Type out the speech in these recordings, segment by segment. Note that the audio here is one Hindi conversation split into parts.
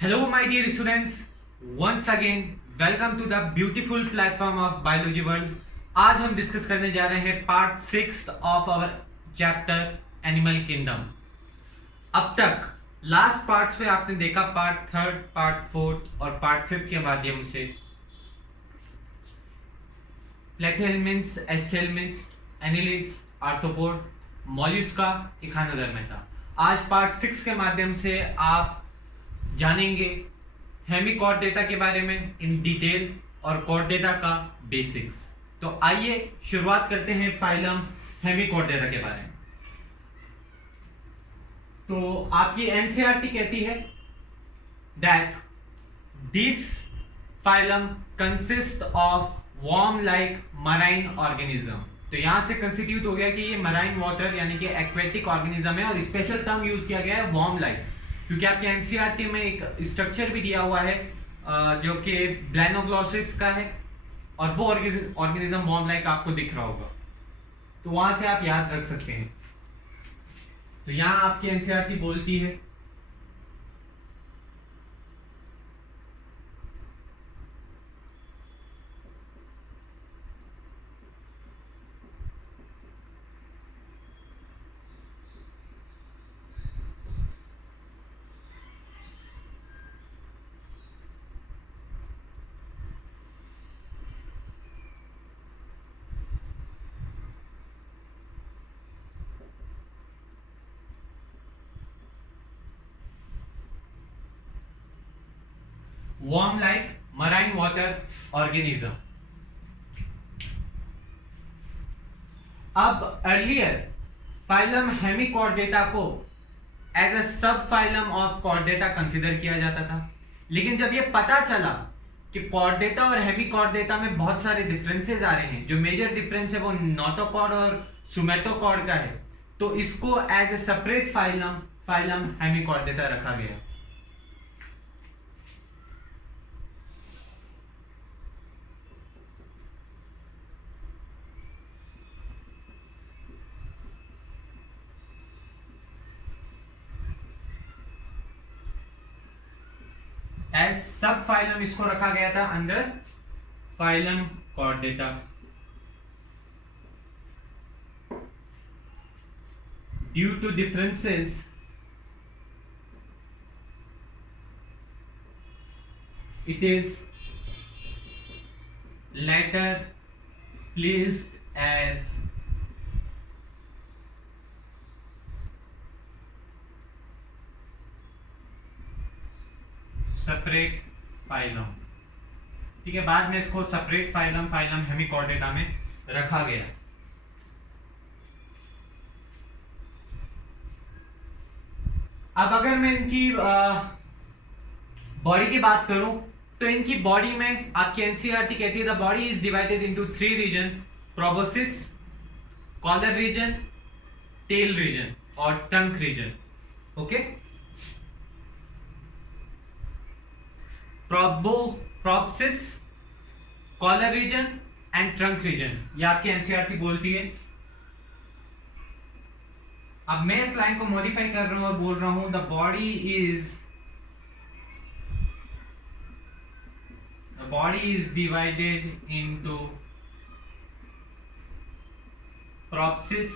Hello, my dear students. Once again, welcome to the beautiful platform of Biology World. आज हम डिस्कस करने जा रहे हैं part 6 of our chapter animal kingdom. अब तक लास्ट पार्ट्स पे आपने देखा पार्ट 3, पार्ट 4 और पार्ट 5 के माध्यम से प्लेथेलमिन्स, एस्केलमिन्स, एनिलिड्स, आर्थ्रोपोड, मॉल्युस्का, इखानोडर्मेटा। आज पार्ट 6 के माध्यम से आप जानेंगे हेमिकॉर्डेटा के बारे में इन डिटेल और कॉर्डेटा का बेसिक्स। तो आइए शुरुआत करते हैं फाइलम हेमिकॉर्डेटा के बारे में। तो आपकी एनसीईआरटी कहती है that this phylum consist of worm like marine organism. तो यहां से कंस्टिट्यूट हो गया कि ये मराइन वाटर यानी कि एक्वेटिक ऑर्गेनिज्म है, और स्पेशल टर्म यूज किया गया है वर्म लाइक, क्योंकि आपके एनसीईआरटी में एक स्ट्रक्चर भी दिया हुआ है जो कि ब्लैनोग्लॉसिस का है, और वो ऑर्गेनिज्म वर्म लाइक आपको दिख रहा होगा, तो वहां से आप याद रख सकते हैं। तो यहां आपकी एनसीईआरटी बोलती है worm life marine water organism. अब अर्लियर फाइलम हेमिकॉर्डेटा को एज अ सब फाइलम ऑफ कॉर्डेटा कंसिडर किया जाता था, लेकिन जब ये पता चला कि कॉर्डेटा और हेमिकॉर्डेटा में बहुत सारे डिफरेंसेस आ रहे हैं, जो मेजर डिफरेंस है वो नोटोकॉर्ड और सुमेटोकॉर्ड का है, तो इसको as a separate phylum Hemichordata रखा गया। एज सब फाइलम इसको रखा गया था under phylum Chordata. Due to differences it is later placed as separate phylum. ठीक है, बाद में इसको सेपरेट फाइलम हेमिकॉर्डेटा में रखा गया। अब अगर मैं इनकी बॉडी की बात करूं, तो इनकी बॉडी में आपकी एनसीईआरटी कहती है the body is divided into 3 region: proboscis, collar region, tail region और trunk region. Okay, proboscis, collar region and trunk region, ये आपकी एनसीईआरटी बोलती है। अब मैं इस लाइन को मॉडिफाई कर रहा हूं और बोल रहा हूं the body is divided into proboscis,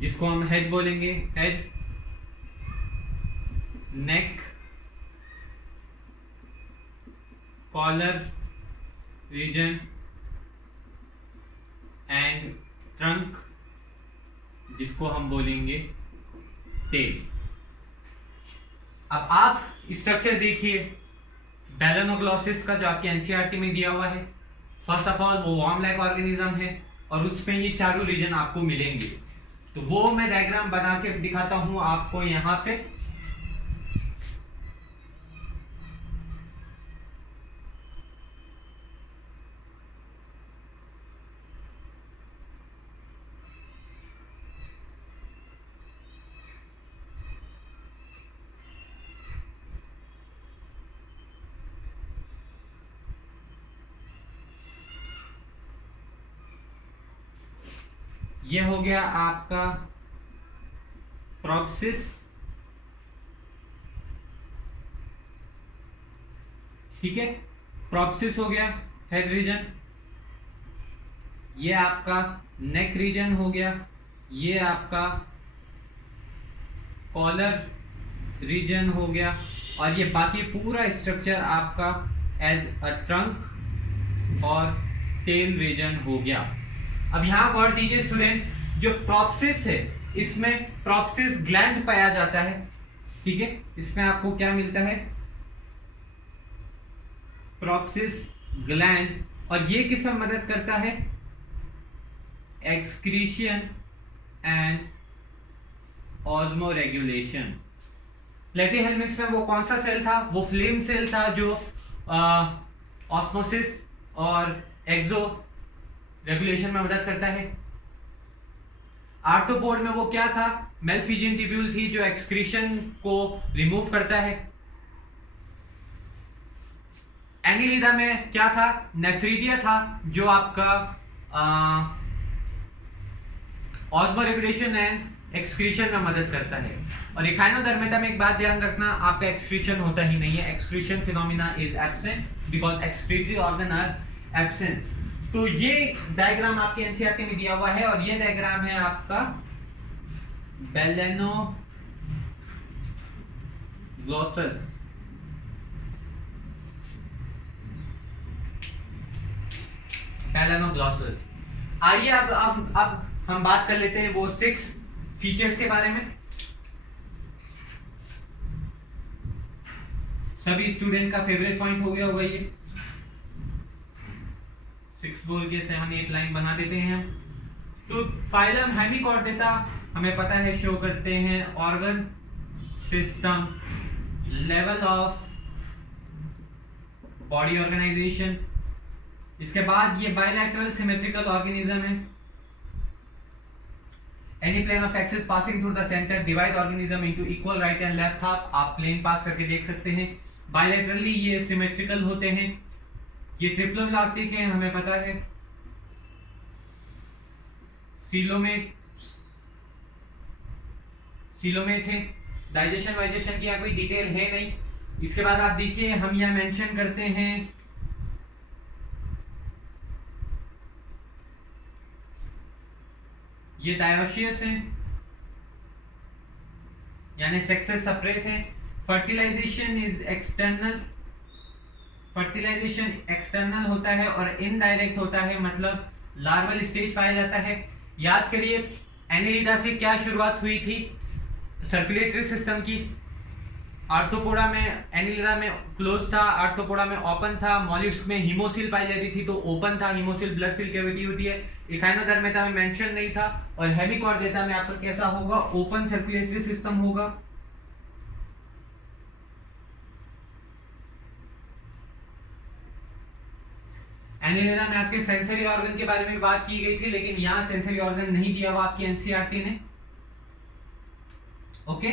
जिसको हम हेड बोलेंगे, head, neck, collar region and trunk, जिसको हम बोलेंगे टेल। अब आप स्ट्रक्चर देखिए बैलेनोग्लॉसिस का, जो आपके एनसीईआरटी में दिया हुआ है। फर्स्ट ऑफ ऑल वो वर्म लाइक ऑर्गेनिज्म है, और उसमें ये चारों रीजन आपको मिलेंगे। तो वो मैं डायग्राम बना के दिखाता हूं आपको यहां पे। ये हो गया आपका प्रोबोसिस, ठीक है, प्रोप्सिस हो गया हेड रीजन, ये आपका नेक रीजन हो गया, ये आपका कॉलर रीजन हो गया, और ये बाकी पूरा स्ट्रक्चर आपका एज अ ट्रंक और टेल रीजन हो गया। अब यहां गौर दीजिए स्टूडेंट, जो प्रोप्सिस है इसमें प्रोप्सिस ग्लैंड पाया जाता है, ठीक है, इसमें आपको क्या मिलता है, प्रोप्सिस ग्लैंड, और ये किस में मदद करता है, एक्सक्रीशन एंड ऑस्मो रेगुलेशन। प्लेटीहेल्मिन्थ्स में वो कौन सा सेल था, वो फ्लेम सेल था जो ऑस्मोसिस और एक्सो रेगुलेशन में मदद करता है। आर्थ्रोपोड में वो क्या था, मेलफिजियन ट्यूब्यूल थी जो एक्सक्रीशन को रिमूव करता है। एनिलिडा में क्या था, नेफ्रीडिया था जो आपका ऑस्मो रेगुलेशन एंड एक्सक्रीशन में मदद करता है। और एकाइनोडर्मेटा में एक बात ध्यान रखना, आपका एक्सक्रीशन होता ही नहीं है, excretion phenomena is absent because excretory organ are absence. तो ये डायग्राम आपके एनसीईआरटी में दिया हुआ है, और ये डायग्राम है आपका बेलेनोग्लोसस। बेलेनोग्लोसस। आइए अब हम बात कर लेते हैं वो 6 फीचर्स के बारे में। सभी स्टूडेंट का फेवरेट पॉइंट हो गया होगा ये, 6 बोल के 7-8 लाइन बना देते हैं हम। तो फाइलम हेमिकॉर्डेटा हमें पता है शो करते हैं organ system, level of body organisation. इसके बाद ये बायलैटरल सिमेट्रिकल ऑर्गेनिज्म है। Any plane of axis passing through the center divide organism into equal right and left half। आप प्लेन पास करके देख सकते हैं। बायलैटरली ये सिमेट्रिकल होते हैं। ये ट्रिप्लोब्लास्टिक हैं, हमें पता है। सीलोमेट है। डाइजेशन वाइजेशन की यहाँ कोई डिटेल है नहीं। इसके बाद आप देखिए हम यहाँ मेंशन करते हैं ये डायोशियस है, यानी सेक्सेस सेपरेट है। Fertilisation is external, fertilisation external होता है और इनडायरेक्ट होता है, मतलब लार्वल स्टेज पाया जाता है। याद करिए एनिलिडा से क्या शुरुआत हुई थी, सर्कुलेटरी सिस्टम की। आर्थ्रोपोडा में, एनिलिडा में क्लोज था, आर्थ्रोपोडा में ओपन था। मॉल्यूस्क में हीमोसिल पाई जाती थी तो ओपन था, हीमोसिल ब्लड फिल कैविटी होती है। एकाइनोडर्मेटा में मेंशन नहीं था। और हेमिकॉर्डेटा में आपका कैसा होगा, ओपन सर्कुलेटरी सिस्टम होगा। एनिलिडा में आपके सेंसरी ऑर्गन के बारे में बात की गई थी, लेकिन यहां सेंसरी ऑर्गन नहीं दिया हुआ आपकी एनसीईआरटी ने। ओके,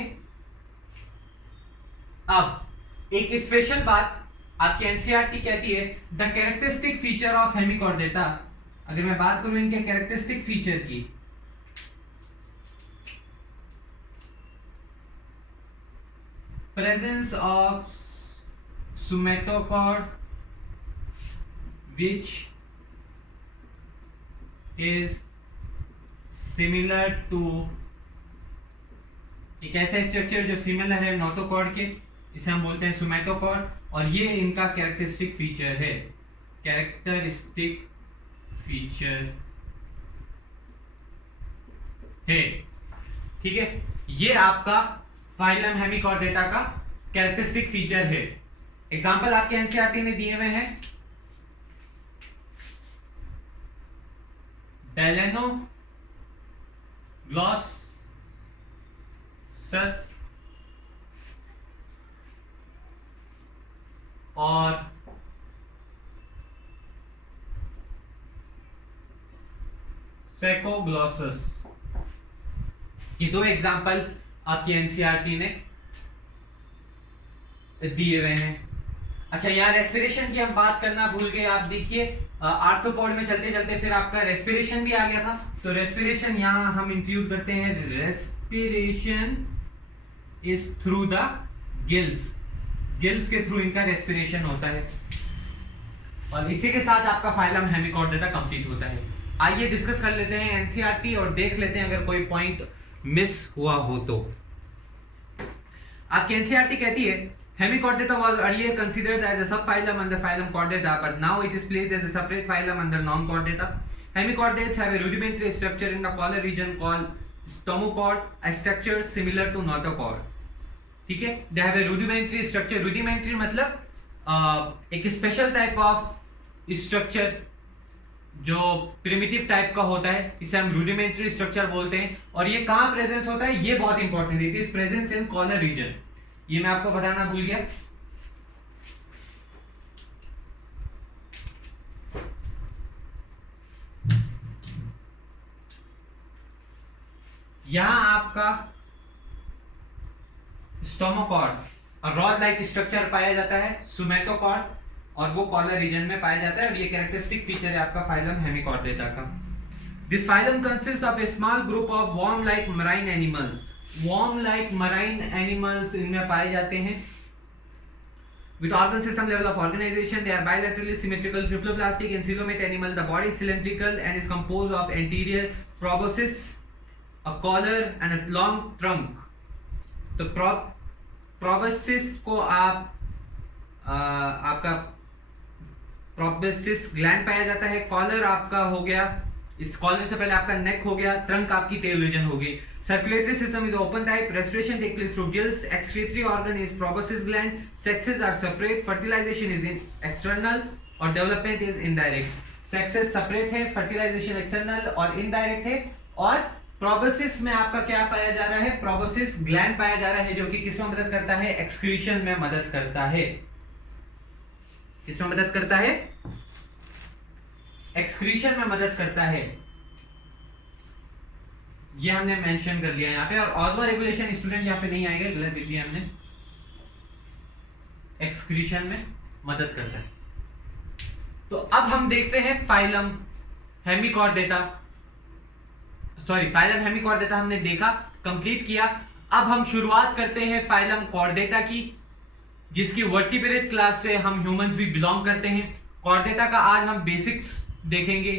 अब एक स्पेशल बात आपकी एनसीईआरटी कहती है, the characteristic feature of Hemichordata. अगर मैं बात करूं इनके कैरेक्टरिस्टिक फीचर की, presence of somatochord which is similar to, एक ऐसा स्ट्रक्चर जो सिमिलर है नोटोकॉर्ड के, इसे हम बोलते हैं सोमैटोकॉर्ड। और ये इनका कैरेक्टरिस्टिक फीचर है, कैरेक्टरिस्टिक फीचर है, ठीक है। ये आपका फाइलम हेमिकॉर्डेटा का कैरेक्टरिस्टिक फीचर है। एग्जांपल आपके एनसीईआरटी ने दिए हुए हैं, बेलेनोग्लोसस और सेकोग्लोसस, ये दो एग्जांपल आपकी एनसीईआरटी ने दिए हुए हैं। अच्छा, यहाँ रेस्पिरेशन की हम बात करना भूल गए। आप देखिए आर्थ्रोपोड में चलते चलते फिर आपका रेस्पिरेशन भी आ गया था, तो रेस्पिरेशन यहाँ हम इंक्लूड करते हैं। Respiration is through the gills. Gills के थ्रू इनका रेस्पिरेशन होता है और इसी के साथ आपका फाइलम हेमिकॉर्डेटा कंप्लीट होता है। आइए डिस्कस कर लेते हैं एनसीईआरटी और देख लेते हैं अगर कोई पॉइंट मिस हुआ हो तो। आपकी एनसीईआरटी कहती है Hemichordata was earlier considered as a subphylum under phylum Chordata, but now it is placed as a separate phylum under non-Chordata. Hemichordates have a rudimentary structure in the collar region called stomochord, a structure similar to notochord. ठीक है, they have a rudimentary structure. Rudimentary मतलब एक स्पेशल टाइप ऑफ स्ट्रक्चर जो प्रिमिटिव टाइप का होता है, इसे हम रूडिमेंट्री स्ट्रक्चर बोलते हैं। और ये कहां प्रेजेंस होता है, ये बहुत इंपॉर्टेंट है, it is presence in collar region. ये मैं आपको बताना भूल गया। यहां आपका स्टोमोकॉर्ड और रॉड लाइक स्ट्रक्चर पाया जाता है, सुमेटोकॉर्ड, और वो कॉलर रीजन में पाया जाता है और ये कैरेक्टरिस्टिक फीचर है आपका फाइलम हेमिकॉर्डेटा का। This phylum consist of A small group of worm like marine animals. Worm like marine animals इनमें पाए जाते हैं। With organ system level of organization, they are bilaterally symmetrical, triploblastic and coelomate animal. The body is cylindrical and is composed of anterior proboscis, a collar and a long trunk. तो proboscis को आपका proboscis gland पाया जाता है। कॉलर आपका हो गया, इस कॉलर से पहले आपका नेक हो गया, ट्रंक आपकी टेल रीजन होगी। Circulatory system is open type. Respiration takes place through gills. Excretory organ is proboscis gland. Sexes are separate. Fertilization is in external और development is indirect. Sexes separate है, fertilization external और indirect है। और proboscis में आपका क्या पाया जा रहा है, proboscis gland पाया जा रहा है जो कि किसमें मदद करता है, excretion में मदद करता है। किसमें मदद करता है, excretion में मदद करता है। ये हमने मेंशन कर लिया यहाँ पे। और ऑस्मो रेगुलेशन स्टूडेंट यहाँ पे नहीं आएगा, गलत लिख दिया हमने, एक्सक्रीशन में मदद करता है। तो अब हम देखते हैं phylum Hemichordata, sorry phylum Hemichordata हमने देखा, कंप्लीट किया। अब हम शुरुआत करते हैं फाइलम कॉर्डेटा की, जिसकी वर्टिब्रेट क्लास से हम ह्यूमंस भी बिलोंग करते हैं। कॉर्डेटा का आज हम बेसिक्स देखेंगे,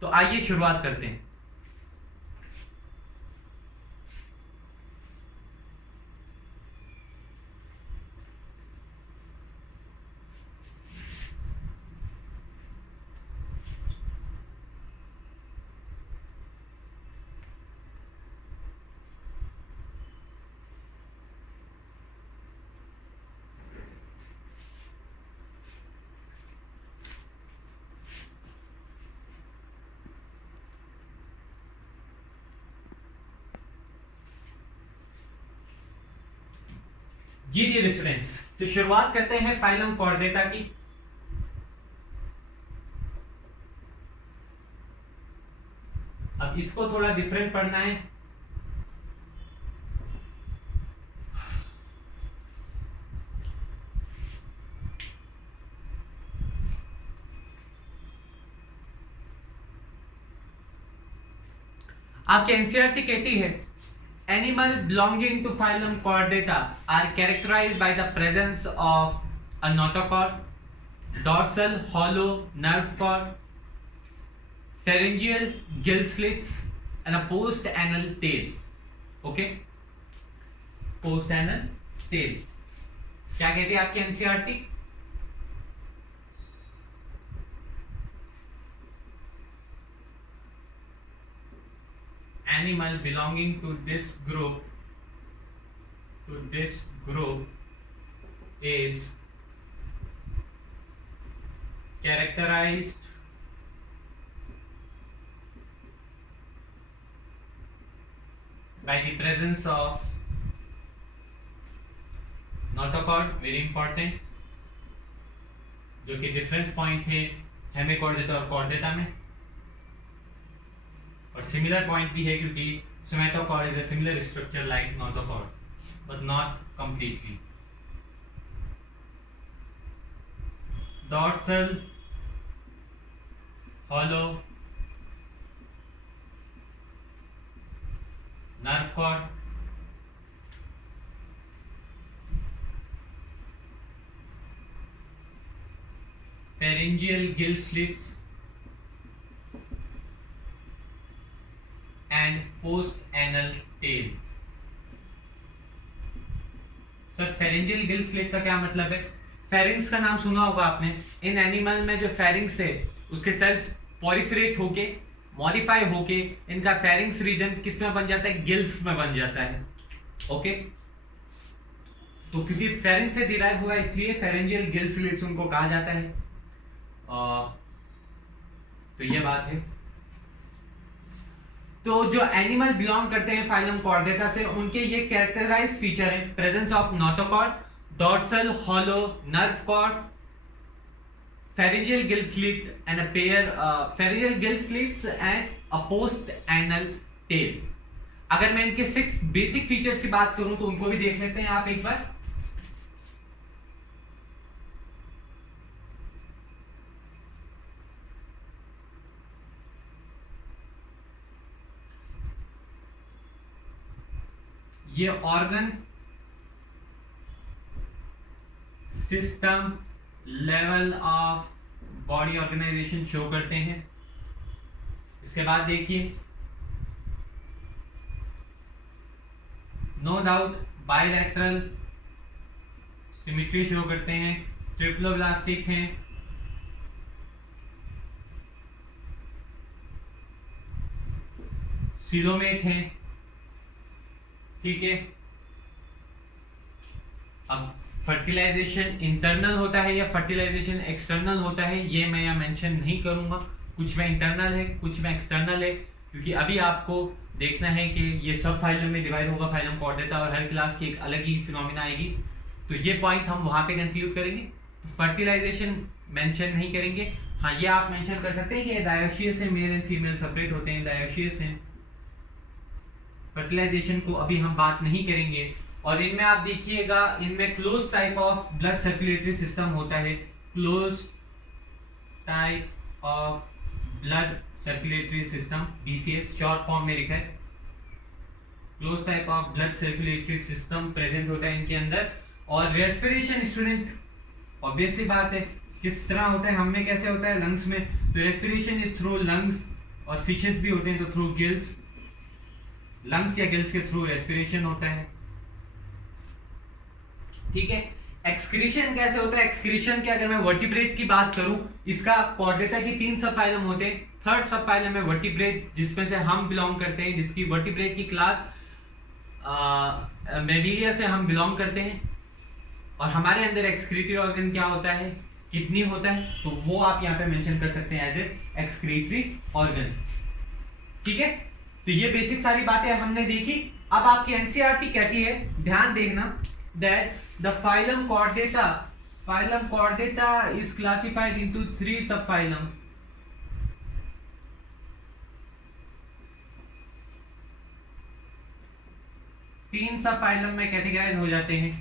तो आइए शुरुआत करते हैं। जी डियर स्टूडेंट्स, तो शुरुआत करते हैं फाइलम कॉर्डेटा की। अब इसको थोड़ा डिफरेंट पढ़ना है। आपके एनसीईआरटी कहती है animal belonging to phylum Chordata are characterized by the presence of a notochord, dorsal hollow nerve cord, pharyngeal gill slits and a post-anal tail. Okay, post-anal tail क्या कहती है आपकी NCERT? Animal belonging to this group is characterized by the presence of notochord, very important, जो कि डिफरेंस पॉइंट थे हेमिकॉर्डेटा और कॉर्डेटा में, और सिमिलर पॉइंट भी है क्योंकि somatochord is a similar structure like notochord but not completely. Dorsal hollow nerve cord pharyngeal gill slits and post anal tail। Sir pharyngeal gill slit का क्या मतलब है? फेरिंग्स का नाम सुना होगा आपने। इन एनिमल में जो फेरिंग्स है उसके सेल्स पॉलिफरेट होके मॉडिफाई होके इनका फेरिंग्स रीजन किस में बन जाता है? गिल्स में बन जाता है। ओके, तो क्योंकि फेरिंग से डिराइव हुआ इसलिए फेरेंजियल गिल स्लिट्स उनको कहा जाता है। तो ये बात है। तो जो एनिमल बिलोंग करते हैं फाइलम कॉर्डेटा से, उनके ये कैरेक्टराइज फीचर है presence of notochord, dorsal hollow nerve cord, pharyngeal gill slit and a pair pharyngeal gill slits and a post anal tail। अगर मैं इनके 6 बेसिक फीचर्स की बात करूं तो उनको भी देख लेते हैं आप एक बार। ये organ system level of body organisation show करते हैं। इसके बाद देखिए, no doubt bilateral symmetry show करते हैं, ट्रिप्लोब्लास्टिक हैं, सीलोमेट हैं। ठीक है, अब फर्टिलाइजेशन इंटरनल होता है या फर्टिलाइजेशन एक्सटर्नल होता है ये मैं यहाँ मेंशन नहीं करूंगा। कुछ में इंटरनल है, कुछ में एक्सटर्नल है, क्योंकि अभी आपको देखना है कि ये सब फाइलम में डिवाइड होगा फाइलम कॉर्डेटा और हर क्लास की एक अलग ही फिनोमिना आएगी। तो ये पॉइंट हम वहां पे कंक्लूड करेंगे। तो फर्टिलाइजेशन मेंशन नहीं करेंगे। हाँ, ये आप मेंशन कर सकते हैं कि डायोशियस है, मेल एंड फीमेल सेपरेट होते हैं, डायोशियस हैं। फर्टिलाइजेशन को अभी हम बात नहीं करेंगे। और इनमें आप देखिएगा, इनमें close type of blood circulatory system होता है, close type of blood circulatory system, BCS short form में लिखा है। Close type of blood circulatory system present होता है इनके अंदर। और रेस्पिरेशन स्टूडेंट ऑब्वियसली बात है किस तरह होता है, हम में कैसे होता है, लंग्स में। तो रेस्पिरेशन इज थ्रू लंग्स, और फिशेस भी होते हैं तो थ्रू गिल्स। लंग्स या गिल्स के थ्रू रेस्पिरेशन होता है। ठीक है, एक्सक्रीशन कैसे होता है? एक्सक्रीशन के अगर मैं वर्टिब्रेट की बात करूं, इसका कॉर्डेटा की 3 सब फाइलम होते हैं। थर्ड सब फाइलम है वर्टिब्रेट, जिसमें से हम बिलोंग करते हैं, जिसकी वर्टिब्रेट की क्लास मेमिलिया से हम बिलोंग करते हैं। और हमारे अंदर एक्सक्रीटरी ऑर्गन क्या होता है? किडनी होता है, तो वो आप यहाँ पे मेंशन कर सकते हैं एज ए एक्सक्रीटरी ऑर्गन। ठीक है, तो ये बेसिक सारी बातें हमने देखी। अब आपकी एनसीईआरटी कहती है, ध्यान देखना, that the phylum chordata is classified into 3 subphylum। तीन सब फाइलम में कैटेगराइज हो जाते हैं,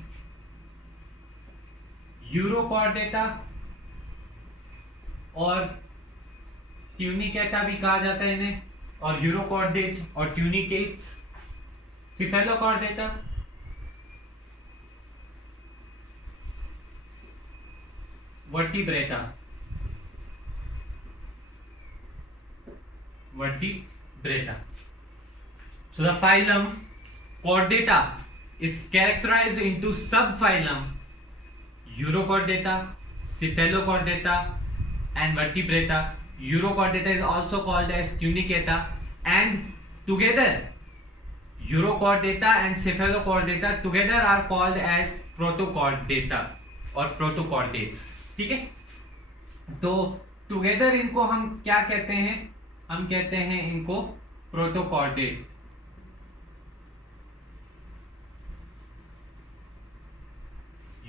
यूरोकॉर्डेटा और ट्यूनिकेटा भी कहा जाता है इन्हें, और यूरोकॉर्डेट्स और tunicates. Cephalochordata, vertebrata, So the phylum Chordata is characterized into subphylum Urochordata, Cephalochordata and Vertebrata. Urochordata is also called as Tunicata, and together Urochordata and Cephalochordata together are called as Protochordata और Protochordates। ठीक है, तो टुगेदर इनको हम क्या कहते हैं? हम कहते हैं इनको प्रोटोकॉर्डेट।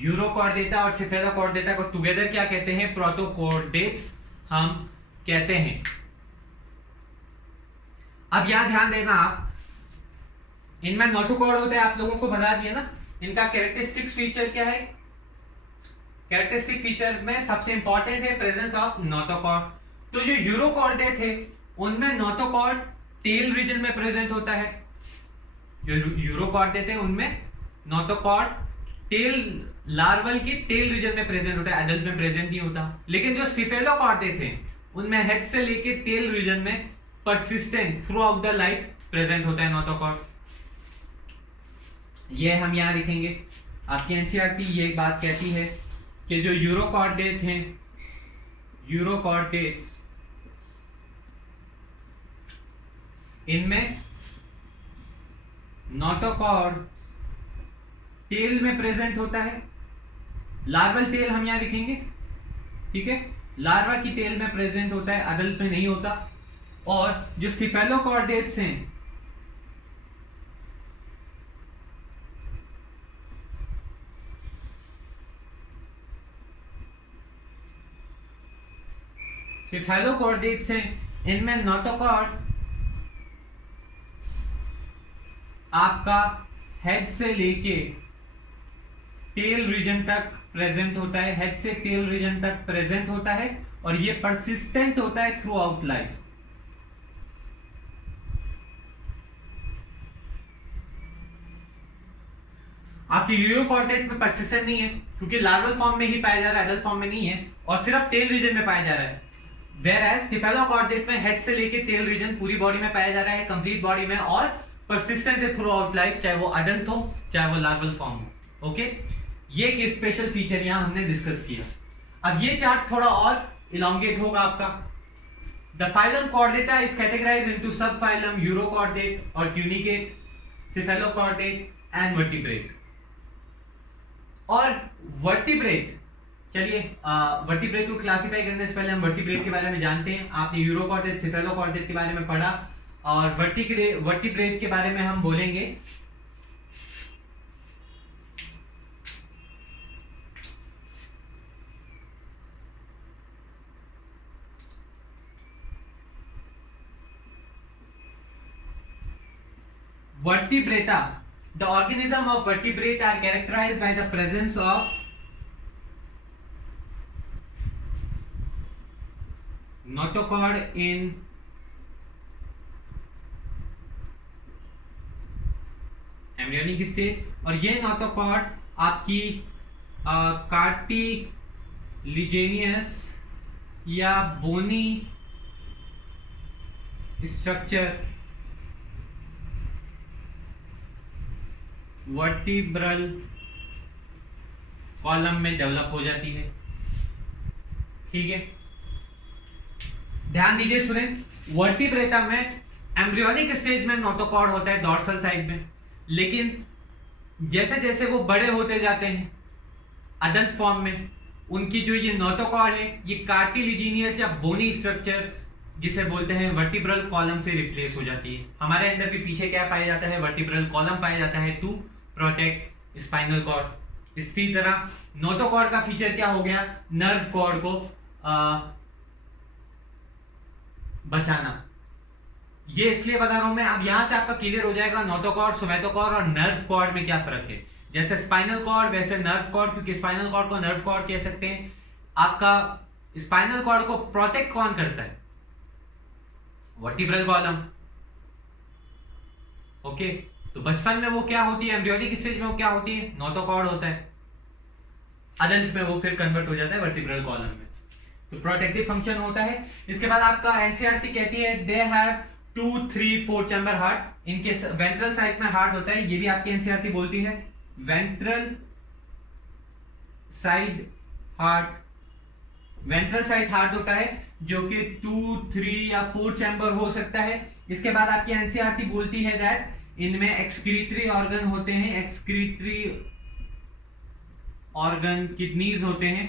यूरोकॉर्डेटा और सेफेलोकॉर्डेटा को टुगेदर क्या कहते हैं? प्रोटोकॉर्डेट्स हम कहते हैं। अब यहां ध्यान देना आप, इनमें नोटोकॉर्ड होते हैं, आप लोगों को बता दिया ना। इनका कैरेक्टरिस्टिक फीचर क्या है? कैरेक्टरिस्टिक फीचर में सबसे इंपॉर्टेंट है प्रेजेंस ऑफ नोटोकॉर्ड। तो जो यूरोकॉर्डेट थे उनमें नोटोकॉर्ड टेल रीजन में प्रेजेंट होता है। जो यूरोकॉर्डेट थे उनमें नोटोकॉर्ड टेल लार्वल की टेल रीजन में प्रेजेंट होता है, एडल्ट में प्रेजेंट नहीं होता। लेकिन जो सिफेलोकॉर्डेट थे उनमें हेड से लेके टेल रीजन में persistent through out the life present होता है नोटोकॉर्ड। ये हम यहां लिखेंगे। आपकी एनसीईआरटी ये बात कहती है कि जो यूरोकॉर्डेट हैं, यूरोकॉर्डेट्स, इनमें नोटोकॉर्ड टेल में प्रेजेंट होता है। लार्वल टेल हम यहां लिखेंगे, ठीक है, लार्वा की टेल में प्रेजेंट होता है, अडल्ट में नहीं होता। और जो सिफेलोकॉर्डेट्स हैं, सिफेलोकॉर्डेट्स हैं, इनमें नोटोकॉर्ड आपका हेड से लेके टेल रीजन तक प्रेजेंट होता है, हेड से टेल रीजन तक प्रेजेंट होता है और ये परसिस्टेंट होता है थ्रू आउट लाइफ। आपके यूरोकॉर्डेट में परसिस्टेंट नहीं है क्योंकि लार्वल फॉर्म में ही पाया जा रहा है, एडल्ट फॉर्म में नहीं है, और सिर्फ टेल रीजन में पाया जा रहा है। वेयर सिफेलोकॉर्डेट में हेड से लेके टेल रीजन पूरी बॉडी में पाया जा रहा है, कंप्लीट बॉडी में, और परसिस्टेंट है थ्रू आउट लाइफ, चाहे वो अडल्ट हो चाहे वो लार्वल फॉर्म हो। ओके, ये एक स्पेशल फीचर यहां हमने डिस्कस किया। अब ये चार्ट थोड़ा और इलोंगेट होगा आपका। The phylum Chordata is categorised into सब फाइलम यूरोकॉर्डेट और ट्यूनिकेट, सिफेलोकॉर्डेट एंड वर्टिब्रेट। और वर्टिब्रेट, चलिए वर्टिब्रेट को क्लासिफाई करने से पहले हम वर्टिब्रेट के बारे में जानते हैं। आपने यूरोकॉर्डेट, सिफेलोकॉर्डेट के बारे में पढ़ा और वर्टिब्रेट के बारे में हम बोलेंगे। Vertebrata. The organism of vertebrate are characterized by the presence of notochord in embryonic stage, और ये नोटोकॉर्ड आपकी कार्टिलिजेनियस या बोनी स्ट्रक्चर वर्टिब्रल कॉलम में डेवलप हो जाती है। ठीक है, ध्यान दीजिए स्टूडेंट, वर्टिब्रेटा में एम्ब्रियोनिक स्टेज में नोटोकॉर्ड होता है डॉर्सल साइड में, लेकिन जैसे जैसे वो बड़े होते जाते हैं अडल्ट फॉर्म में, उनकी जो ये नोटोकॉर्ड है ये कार्टिलिजिनियस या बोनी स्ट्रक्चर जिसे बोलते हैं वर्टिब्रल कॉलम से रिप्लेस हो जाती है। हमारे अंदर भी पीछे क्या पाया जाता है, वर्टिब्रल कॉलम पाया जाता है टू प्रोटेक्ट स्पाइनल कॉर्ड। इसी तरह नोटोकॉर्ड का फीचर क्या हो गया, नर्व कॉर्ड को बचाना। ये इसलिए बता रहा हूं मैं, अब यहां से आपका क्लियर हो जाएगा नोटोकॉर्ड, सोमैटोकॉर्ड और नर्व कॉर्ड में क्या फर्क है। जैसे स्पाइनल कॉर्ड वैसे नर्व कॉर्ड, क्योंकि स्पाइनल कॉर्ड को नर्व कॉर्ड कह सकते हैं। आपका स्पाइनल कॉर्ड को प्रोटेक्ट कौन करता है, वर्टिब्रल कॉलम। ओके, तो बचपन में वो क्या होती है, एम्ब्रियोनिक स्टेज में वो क्या होती है, नोटोकॉर्ड होता है। अडल्ट में वो फिर कन्वर्ट हो जाता है वर्टिब्रल कॉलम में, तो प्रोटेक्टिव फंक्शन होता है। इसके बाद आपका एनसीईआरटी कहती है दे हैव 2, 3, 4 चैम्बर हार्ट। इनके वेंट्रल साइड में हार्ट होता है, ये भी आपकी एनसीईआरटी बोलती है ventral side heart. Ventral side heart होता है जो कि 2, 3 या 4 चैम्बर हो सकता है। इसके बाद आपकी एनसीईआरटी बोलती है दैट इनमें एक्सक्रीटरी ऑर्गन होते हैं, एक्सक्रीटरी ऑर्गन किडनीज होते हैं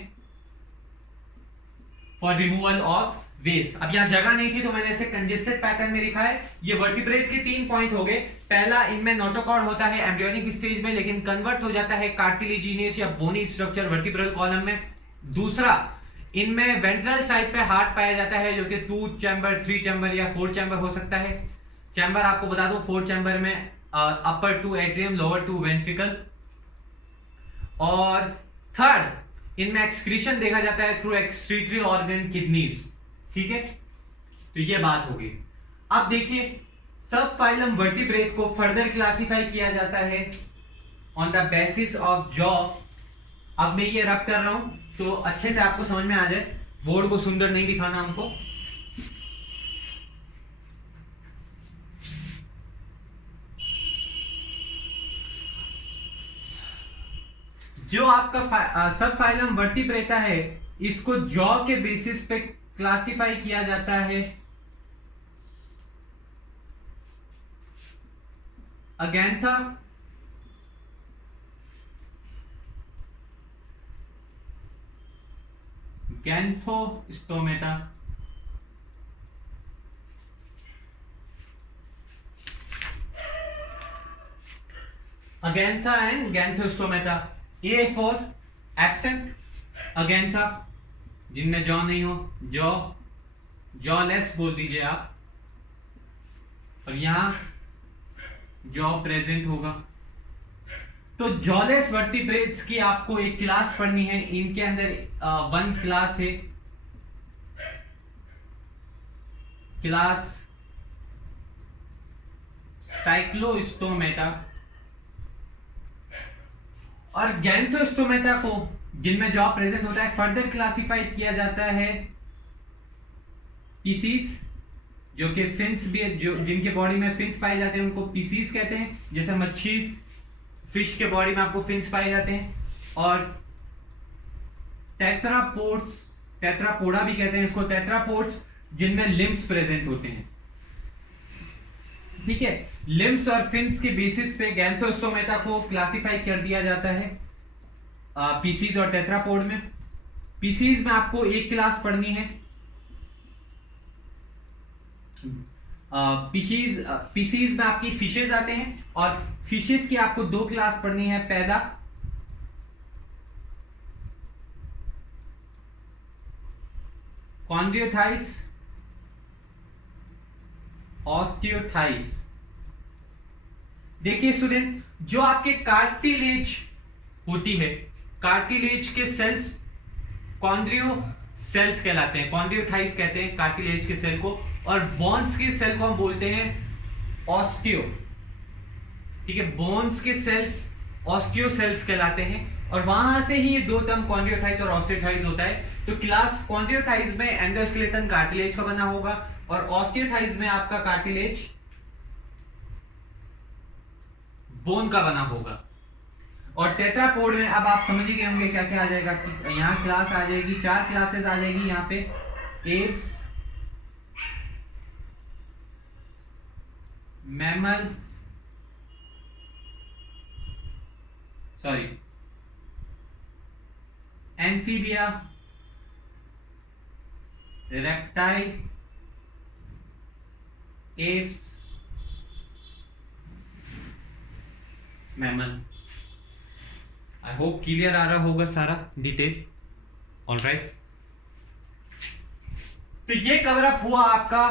फॉर रिमूवल ऑफ वेस्ट। अब यहां जगह नहीं थी तो मैंने इसे कंजेस्टेड पैटर्न में लिखा है। ये वर्टिब्रेट के 3 पॉइंट हो गए। पहला, इनमें नोटोकॉर्ड होता है एम्ब्रियोनिक स्टेज में, लेकिन कन्वर्ट हो जाता है कार्टिलिजिनियस या बोनी स्ट्रक्चर वर्टिब्रल कॉलम में। दूसरा, इनमें वेंट्रल साइड पे हार्ट पाया जाता है जो कि 2 चैम्बर, 3 चैम्बर या 4 चैम्बर हो सकता है। चैम्बर आपको बता दो, 4 चैम्बर में upper two atrium, lower two ventricle. और थर्ड, इनमें एक्सक्रीशन देखा जाता है थ्रू एक्सक्रीटरी ऑर्गन किडनीज। ठीक है, तो ये बात होगी। अब देखिए, सब फाइलम वर्टिब्रेट को फर्दर क्लासिफाई किया जाता है on the basis of jaw. अब मैं ये रब कर रहा हूं तो अच्छे से आपको समझ में आ जाए, बोर्ड को सुंदर नहीं दिखाना हमको। जो आपका सब फाइलम वर्टिब्रेटा है, इसको जॉ के बेसिस पे क्लासिफाई किया जाता है अगैंथा, गैंथोस्टोमेटा, अगैंथा एंड गैंथोस्टोमेटा। ए फॉर एब्सेंट अगैंथा, जिनमें जॉ नहीं हो, जॉलेस बोल दीजिए आप, और यहां जॉ प्रेजेंट होगा। तो जॉलेस वर्टिब्रेट्स की आपको एक क्लास पढ़नी है। इनके अंदर वन क्लास है, क्लास साइक्लोस्टोमेटा, और गैंथोस्टोमेटा को, जिनमें जॉ प्रेजेंट होता है, फर्दर क्लासिफाइड किया जाता है पीसीज, जो कि फिन्स भी, जो जिनके बॉडी में फिन्स पाए जाते हैं उनको पीसीज कहते हैं। जैसे मच्छी, फिश के बॉडी में आपको फिन्स पाए जाते हैं। और टेट्रापोड्स, टेट्रापोडा भी कहते हैं इसको, टेट्रापोड्स, जिनमें लिम्स प्रेजेंट होते हैं। ठीक है, लिम्स और फिन्स के बेसिस पे गैंथोस्टोमेटा को क्लासिफाई कर दिया जाता है पीसीज और टेट्रापोड में। पीसीज में आपको एक क्लास पढ़नी है, पीसीज में आपकी फिशेस आते हैं, और फिशेस की आपको दो क्लास पढ़नी है। पहला कॉन्ड्रियोथाइस, ऑस्टियोथाइस। देखिए स्टूडेंट, जो आपके कार्टिलेज होती है, कार्टिलेज के सेल्स कॉन्ड्रियो सेल्स कहलाते हैं, कॉन्ड्रियोथाइस कहते हैं कार्टिलेज के सेल को, और बोन्स के सेल को हम बोलते हैं ऑस्टियो। ठीक है, बोन्स के सेल्स ऑस्टियो सेल्स कहलाते हैं, और वहां से ही ये दो टर्म कॉन्ड्रियोथाइस और ऑस्टियोथाइस होता है। तो क्लास कॉन्ड्रियोथाइस में एंडोस्केलेटन कार्टिलेज का बना होगा, और ऑस्टियोथाइस में आपका कार्टिलेज बोन का बना होगा। और टेट्रापोड में अब आप समझ ही गए होंगे क्या क्या आ जाएगा। यहां क्लास आ जाएगी, चार क्लासेस आ जाएगी यहां पे, Aves, mammal, sorry Amphibia, reptile, Aves, mammal. I hope clear आ रहा होगा सारा डिटेल। ऑलराइट, तो ये कवर अप हुआ आपका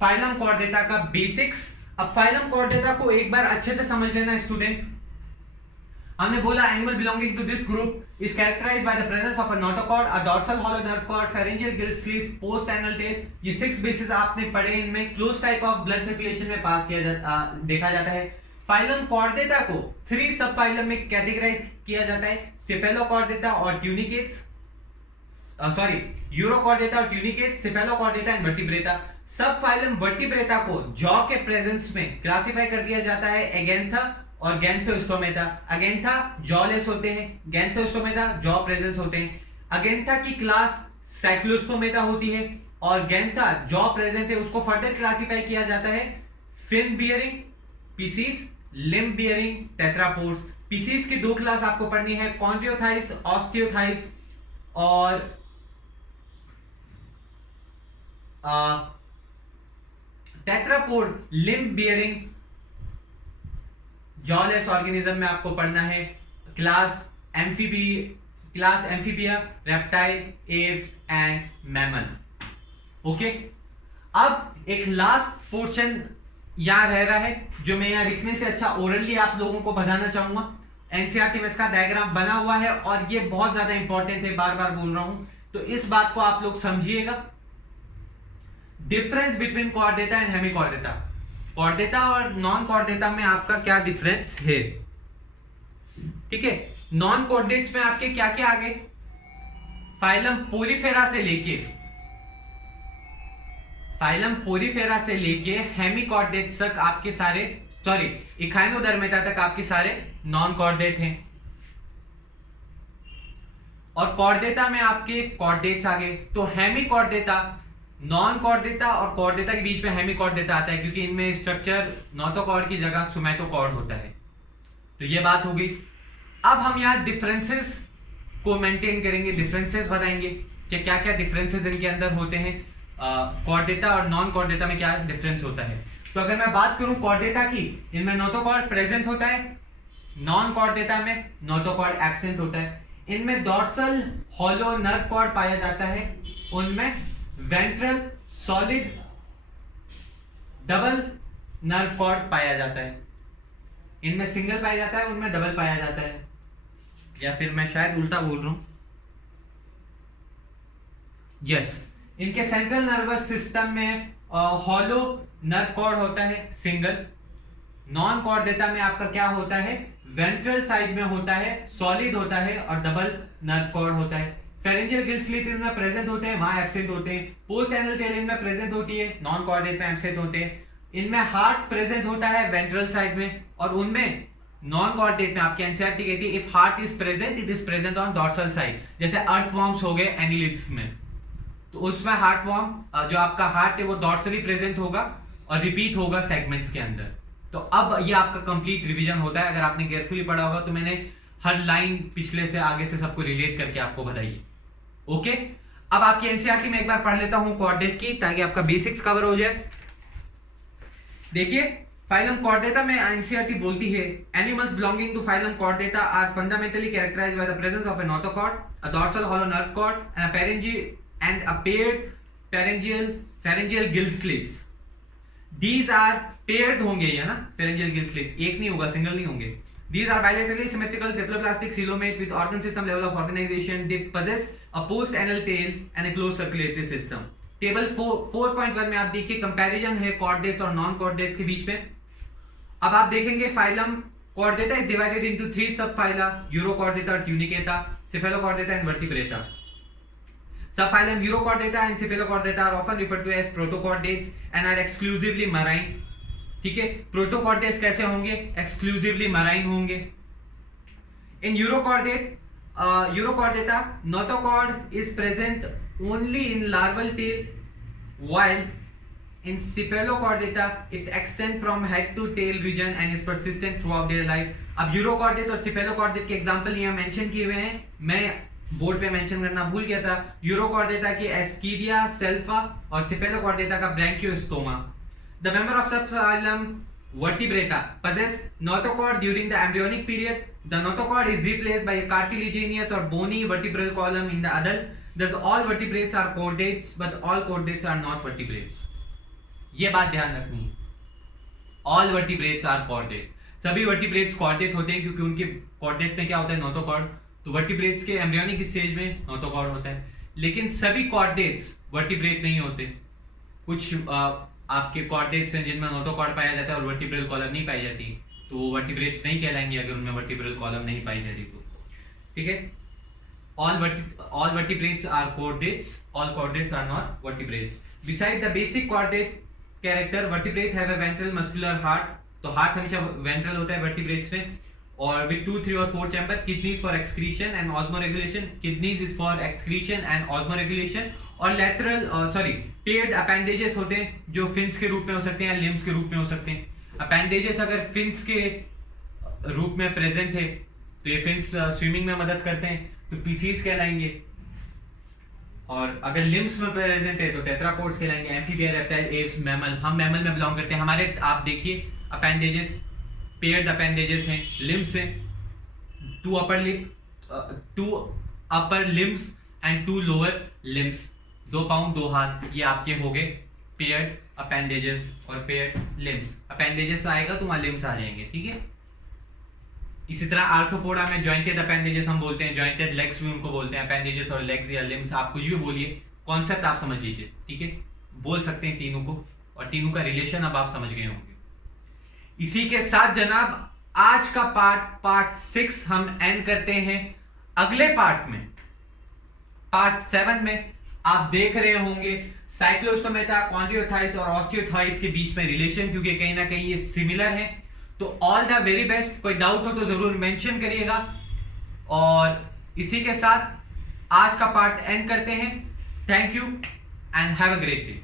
फाइलम कॉर्डेटा का बेसिक्स। अब फाइलम कॉर्डेटा को एक बार अच्छे से समझ लेना स्टूडेंट। हमने बोला animal belonging to this group is characterised by the presence of a notochord, a dorsal hollow nerve cord, pharyngeal gill slits, post anal tail. ये 6 बेसिस आपने पढ़े। इनमें close type of blood circulation में पास किया देखा जाता है। फाइलम कॉर्डेटा को 3 सब फाइलम में कैटेगराइज किया जाता है, सेफेलोकॉर्डेटा और ट्यूनिकेट्स, सॉरी यूरोकॉर्डेटा और ट्यूनिकेट्स, सेफेलोकॉर्डेटा एंड वर्टिब्रेटा। सब फाइलम वर्टिब्रेटा को जॉ के प्रेजेंस में क्लासिफाई कर दिया जाता है एगेंथा और गैंथोस्टोमेटा। अगेंथा जॉलेस होते हैं, गैंथोस्टोमेटा जॉ प्रेजेंस होते हैं। अगेंथा की क्लास साइक्लोस्टोमेटा होती है, और गैंथा जॉ प्रेजेंट है उसको फर्दर क्लासिफाई किया जाता है fin bearing Pisces, limb bearing tetrapods. Pisces की दो क्लास आपको पढ़नी है, कॉन्ड्रियोथाइस, ऑस्टियोथाइस, और tetrapod limb bearing jawless organism में आपको पढ़ना है class Amphibia, reptile, Aves and mammal. Okay, अब एक लास्ट पोर्शन यहां रह रहा है जो मैं यहां लिखने से अच्छा ओरली आप लोगों को बताना चाहूंगा। एनसीईआरटी में इसका डायग्राम बना हुआ है और ये बहुत ज्यादा इंपॉर्टेंट है, बार बार बोल रहा हूं, तो इस बात को आप लोग समझिएगा। Difference between Chordata and Hemichordata, Chordata और नॉन कॉर्डेटा में आपका क्या डिफरेंस है। ठीक है। नॉन कॉर्डेट्स में आपके क्या क्या आ गए, फाइलम पोरीफेरा से लेके हेमिकॉर्डेट्स तक आपके सारे, सॉरी इखाइनोडर्मेटा तक आपके सारे नॉन कॉर्डेट हैं। और कॉर्डेटा में आपके कॉर्डेट्स आ गए। तो हेमिकॉर्डेटा, नॉन कॉर्डेटा और कॉर्डेटा के बीच में हेमिकॉर्डेटा आता है, क्योंकि इनमें स्ट्रक्चर नोटोकॉर्ड की जगह सोमैटोकॉर्ड होता है। तो ये बात हो गई। अब हम यहाँ डिफरेंसेस को मेंटेन करेंगे, डिफरेंसेस बताएंगे कि क्या क्या डिफरेंसेस इनके अंदर होते हैं, कॉर्डेटा और नॉन कॉर्डेटा में क्या डिफरेंस होता है। तो अगर मैं बात करूं कॉर्डेटा की, इनमें नोटोकॉर्ड प्रेजेंट होता है, नॉन कॉर्डेटा में नोटोकॉर्ड एब्सेंट होता है। इनमें डॉर्सल हॉलो नर्व कॉर्ड पाया जाता है, उनमें ventral solid double nerve cord पाया जाता है। इनमें सिंगल पाया जाता है, उनमें डबल पाया जाता है, या फिर मैं शायद उल्टा बोल रहा हूं। यस, इनके सेंट्रल नर्वस सिस्टम में हॉलो नर्व कॉर्ड होता है सिंगल। नॉन कॉर्डेटा में आपका क्या होता है, वेंट्रल साइड में होता है, सॉलिड होता है और डबल नर्व कॉर्ड होता है। फेरेंजियल गिल स्लिट इनमें प्रेजेंट होते हैं, वहां एब्सेंट होते हैं। पोस्ट एनल टेल इनमें प्रेजेंट होती है, नॉन कॉर्डेट में एब्सेंट होते हैं। इनमें हार्ट प्रेजेंट होता है वेंट्रल साइड में, और उनमें नॉन कॉर्डेट में आपकी एनसीईआरटी कहती है if heart is present it is present on dorsal side, जैसे अर्थवॉर्म्स हो गए एनिलिड्स में। तो उसमें हार्टवॉर्म जो आपका हार्ट है वो डॉर्सली प्रेजेंट होगा और रिपीट होगा सेगमेंट्स के अंदर। तो अब ये आपका कंप्लीट रिवीजन होता है। अगर आपने केयरफुली पढ़ा होगा तो मैंने हर लाइन पिछले से आगे से सबको रिलेट करके आपको बताई। ओके, अब आपकी एनसीईआरटी में एक बार पढ़ लेता हूं कॉर्डेट की, ताकि आपका बेसिक्स कवर हो जाए। देखिए, फाइलम कॉर्डेटा में एनसीईआरटी बोलती है animals belonging to phylum Chordata are fundamentally characterised by the presence of a notochord, a dorsal hollow nerve cord and a paired pharyngeal gill slits. These are paired होंगे, ये ना pharyngeal gill slit, एक नहीं होगा, सिंगल नहीं होंगे। These are bilaterally symmetrical triploplastic coelomate with organ system level of organization. They possess a post anal tail and a closed circulatory system. Table 4.1 में आप देखिए कंपैरिजन है कॉर्डेट्स और नॉन कॉर्डेट्स के बीच में। अब आप देखेंगे phylum Chordata is divided into 3 सब phyla, urochordata, Tunicata, Cephalochordata and vertebrata. Subphylum Urochordata and Cephalochordata are often referred to as protochordates and are exclusively marine. ठीक है, प्रोटोकॉर्डेट्स कैसे होंगे, एक्सक्लूसिवली मराइन होंगे। In Urochordata notochord is present only in larval tail, while in Cephalochordata it extends from head to tail region and is persistent throughout their life. अब यूरोकॉर्डेट और सेफेलोकॉर्डेट के एग्जांपल यहाँ मेंशन किए हुए हैं, मैं बोर्ड पे मेंशन करना भूल गया था। यूरोकॉर्डेटा की एस्कीरिया सेल्फा और सेफेलोकॉर्डेटा का Branchiostoma. The member of subphylum vertebrata possess notochord during the embryonic period. The notochord is replaced by a cartilaginous or bony vertebral column in the adult. Thus all vertebrates are chordates, but all chordates are not vertebrates. ये बात ध्यान रखनी है, all vertebrates are chordates. सभी vertebrates chordate होते हैं, क्योंकि उनके chordate में क्या होता है, नोटोकॉर्ड। तो वर्टिब्रेट्स के एम्ब्रियोनिक स्टेज में नोटोकॉर्ड होता है, लेकिन सभी कॉर्डेट्स वर्टिब्रेट नहीं होते। कुछ आपके कॉर्डेट्स हैं जिनमें नोटोकॉर्ड पाया जाता है और वर्टिब्रल कॉलम नहीं पाई जाती, तो वो वर्टिब्रेट्स नहीं कहलाएंगे अगर उनमें वर्टिब्रल कॉलम नहीं पाई जाती तो। ठीक है, all vertebrates are chordates, all chordates are not vertebrates. Besides the basic chordate character, vertebrates have a ventral muscular heart. तो हार्ट हमेशा वेंट्रल होता है वर्टिब्रेट्स में, और with 2, 3 और 4 chamber, kidneys for excretion and osmoregulation. Kidneys is for excretion and osmoregulation. और lateral paired appendages होते हैं जो fins के रूप में हो सकते हैं या limbs के रूप में हो सकते हैं। appendages अगर fins के रूप में प्रेजेंट है तो ये fins स्विमिंग में मदद करते हैं, तो पीसीज कहलाएंगे। और अगर लिम्स में प्रेजेंट है तो टेट्रापोड्स कहलाएंगे। एम्फीबिया, रेप्टाइल, एप्स, मैमल, हम मैमल में बिलोंग करते हैं। हमारे आप देखिए appendages पेयर्ड अपेंडेजेस हैं, लिम्स हैं, 2 upper limbs and 2 lower limbs, 2 पाँव 2 हाथ, ये आपके हो गए पेयर्ड अपेंडेजेस और पेयर्ड लिम्स। अपेंडेजेस आएगा तो वहां लिम्स आ जाएंगे। ठीक है, इसी तरह आर्थ्रोपोडा में जॉइंटेड अपेंडेजेस हम बोलते हैं, जॉइंटेड लेग्स भी उनको बोलते हैं। अपेंडेजेस और लेग्स या लिम्स, आप कुछ भी बोलिए, कॉन्सेप्ट आप समझ लीजिए। ठीक है, बोल सकते हैं तीनों को, और तीनों का रिलेशन अब आप समझ गए होंगे। इसी के साथ जनाब आज का पार्ट 6 हम एंड करते हैं। अगले पार्ट में, पार्ट 7 में आप देख रहे होंगे साइक्लोस्टोमेटा, कॉन्ड्रियोथाइस और ऑस्टियोथाइस के बीच में रिलेशन, क्योंकि कहीं ना कहीं ये सिमिलर है। तो ऑल द वेरी बेस्ट। कोई डाउट हो तो जरूर मेंशन करिएगा। और इसी के साथ आज का पार्ट एंड करते हैं। Thank you and have a great day.